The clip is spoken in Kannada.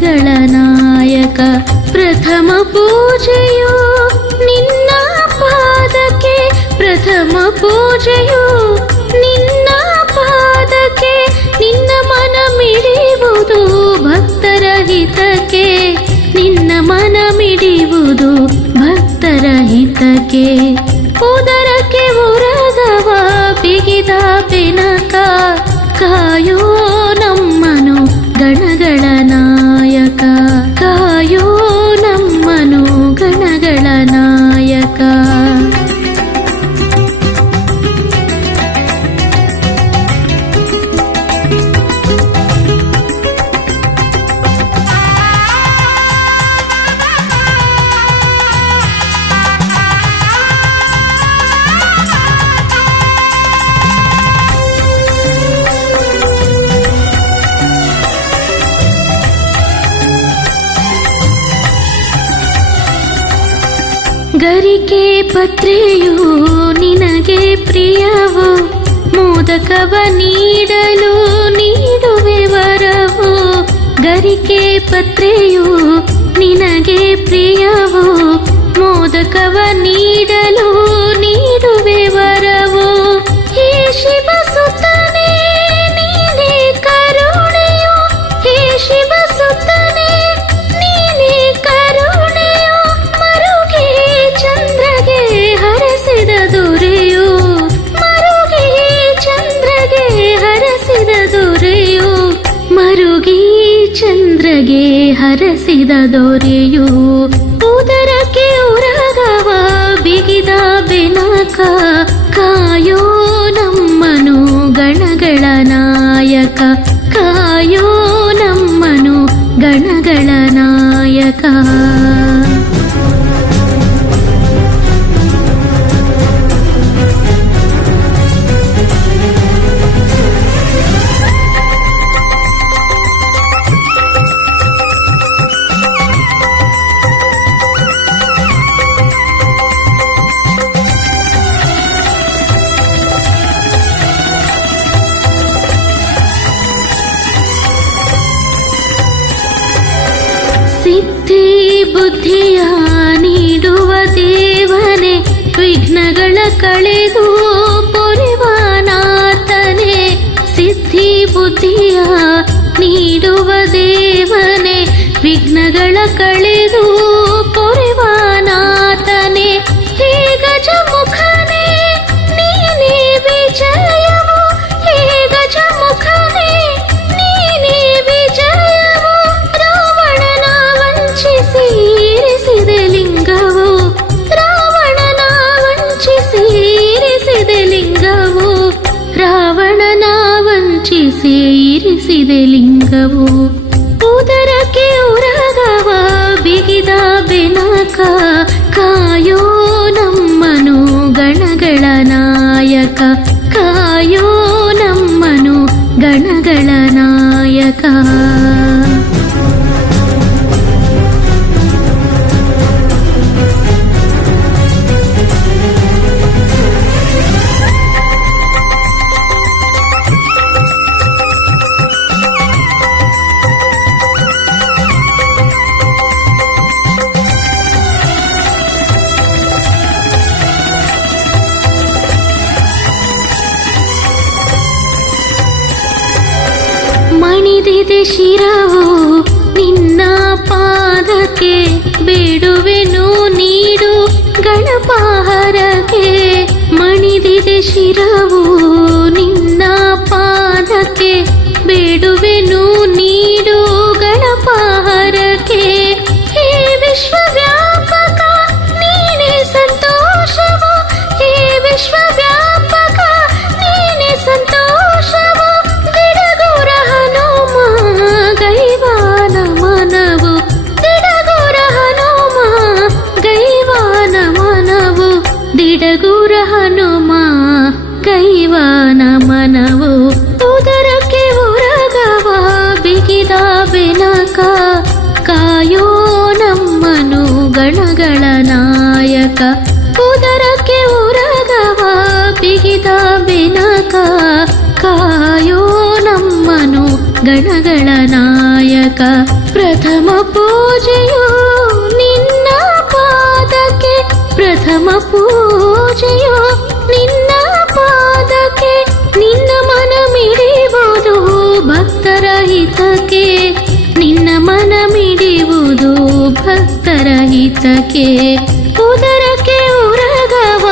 ಗಣಗಳ ನಾಯಕ. ಪ್ರಥಮ ಪೂಜೆಯು ನಿನ್ನ ಪಾದಕ್ಕೆ, ಪ್ರಥಮ ಪೂಜೆಯು ನಿನ್ನ ಪಾದಕ್ಕೆ. ನಿನ್ನ ಮನ ಮಿಡಿಯುವುದು ಭಕ್ತರ ಹಿತಕ್ಕೆ, ನಿನ್ನ ಮನ ಮಿಡಿಯುವುದು ಭಕ್ತರ ಹಿತಕ್ಕೆ. ಉದರಕ್ಕೆ ಉರಗವ ಬಿಗಿದ ಬೆನಕ, ಕಾಯೋ ನಮ್ಮನು ಗಣಗಳ ನಾಯಕ, ಕಾಯೋ ನಮ್ಮನು ಗಣಗಳ ನಾಯಕ. ಗರಿಕೆ ಪತ್ರೆಯು ನಿನಗೆ ಪ್ರಿಯವು, ಮೋದಕವ ನೀಡಲು ನೀಡುವೆ ವರವು. ಗರಿಕೆ ಪತ್ರೆಯು ನಿನಗೆ ಪ್ರಿಯವು, ಮೋದಕವ ನೀಡಲು ನೀಡುವೆ ವರವು. ಹೇ ಶಿವ ಸುತನೇ ನೀನೇ ಕರುಣೆಯು, ಹೇ ಶಿವ ಸುತನೇ ನೀನೇ ಕರುಣೆಯು. ಮರುಗಿ ಚಂದ್ರಗೆ ಹರಸಿದ ದೊರೆಯು, ಮರುಗಿ ಚಂದ್ರಗೆ ಹರಸಿದ ದೊರೆಯು, ಮರುಗಿ ಚಂದ್ರಗೆ ಹರಸಿದ ದೊರೆಯು. ಉದರಕ್ಕೆ ಉರಗವ ಬಿಗಿದ ಬೆನಕ, ಕಾಯೋ ನಮ್ಮನು ಗಣಗಳ ನಾಯಕ, ಕಾಯೋ ನಮ್ಮನು ಗಣಗಳ ನಾಯಕ. ಸಿದ್ಧಿ ಬುದ್ಧಿಯ ನೀಡುವ ದೇವನೇ, ವಿಘ್ನಗಳ ಕಳೆದು ಪೊರೆವ ನಾಥನೇ. ಸಿದ್ಧಿ ಬುದ್ಧಿಯ ನೀಡುವ ದೇವನೇ, ವಿಘ್ನಗಳ ಕಳೆದು ಪೊರೆವ ನಾಥನೇ. ಹೇ ಗಜಮುಖನೇ ನೀನೇ ವಿಜಯವು, ಹೇ ಗಜಮುಖನೇ ನೀನೇ ವಿಜಯವು. ರಾವಣನ ವಂಚಿಸಿ ಇರಿಸಿದೆ ಲಿಂಗವು, ರಾವಣನ ವಂಚಿಸಿ ಇರಿಸಿದೆ ಲಿಂಗವು, ರಾವಣನ ವಂಚಿಸಿ ಇರಿಸಿದೆ ಲಿಂಗವು. ಉದರಕ್ಕೆ ಉರಗವ ಬಿಗಿದ ಬೆನಕ, ಕಾಯೋ ನಮ್ಮನು ಗಣಗಳ ನಾಯಕ, ಕಾಯೋ ನಮ್ಮನು ಗಣಗಳ ನಾಯಕ. ಮಣಿದಿದೆ ಶಿರವು ನಿನ್ನ ಪಾದಕ್ಕೆ, ಬೇಡುವೆನು ನೀಡು ಗಣಪಾಹರಕ್ಕೆ. ಮಣಿದಿದೆ ಶಿರವು ನಿನ್ನ ಪಾದಕ್ಕೆ, ಬೇಡುವೆನು ನೀಡು ಗಣಪಾಹರಕ್ಕೆ. ಹೇ ವಿಶ್ವವ್ಯಾಪಕ ನೀನೇ ಸಂತೋಷವು, ಹೇ ವಿಶ್ವವ್ಯಾಪಕ ನೀನೇ ಸಂತೋಷವು. ದಿಡಗುರ ಹನುಮ ಗೈವಾನ ಮನವು, ದಿಡಗುರ ಹನುಮ ಗೈವಾನ ಮನವು, ದಿಡಗುರ ಹನುಮ ಗೈವಾನ ಮನವು. ಉದರಕ್ಕೆ ಉರಗವ ಬಿಗಿದ ಬೆನಕ, ಕಾಯೋ ನಮ್ಮನು ಗಣಗಳ ನಾಯಕ. ಉದರಕ್ಕೆ ಉರಗವ ಬಿಗಿದ ಬೆನಕ, ಕಾಯೋ ನಮ್ಮನು ಗಣಗಳ ನಾಯಕ. ಪ್ರಥಮ ಪೂಜೆಯು ನಿನ್ನ ಪಾದಕ್ಕೆ, ಪ್ರಥಮ ಪೂಜೆಯು ನಿನ್ನ ಪಾದಕ್ಕೆ. ನಿನ್ನ ಮನ ಮಿಡಿಯುವುದು ಭಕ್ತರ ಹಿತಕ್ಕೆ, ನಿನ್ನ ಮನ ಮಿಡಿಯುವುದು ಭಕ್ತರ ಹಿತಕ್ಕೆ. ಉದರಕ್ಕೆ ಉರಗವ